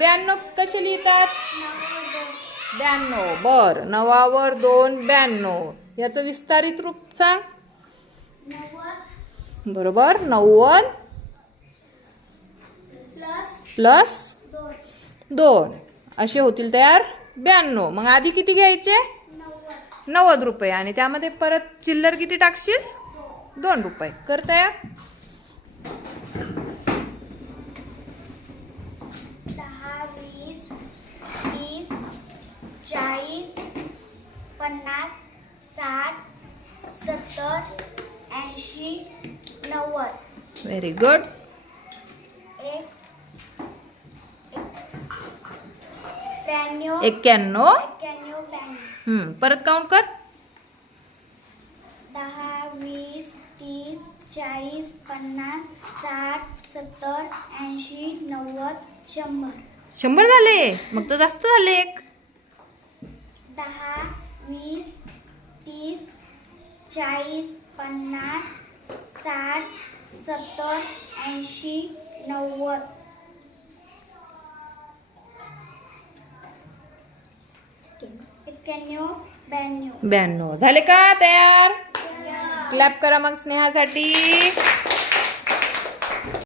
92 कसे लिहितात? 92. बर, 9 वर 2 92. याचं विस्तारित रूप सांग. बरोबर, 90 प्लस 2 असे होतील तयार 92. मग आधी किती घ्यायचे? 90 रुपये. आणि त्यामध्ये परत चिल्लर किती टाकशील? 2 रुपये. कर तयार. 10, 20, 30, 40, 50, 60, 70, 80, 90. Very good. 91. परत काउंट कर. 10, 20, 30, 40, 50, 60, 70, 80, 90, 100. 100 झाले. मग तर जास्त झाले. 10, 20, 30, 40, 50, 60, 70, 80, 90. 91, 92. झाले का तयार? क्लॅप करा मग स्नेहासाठी.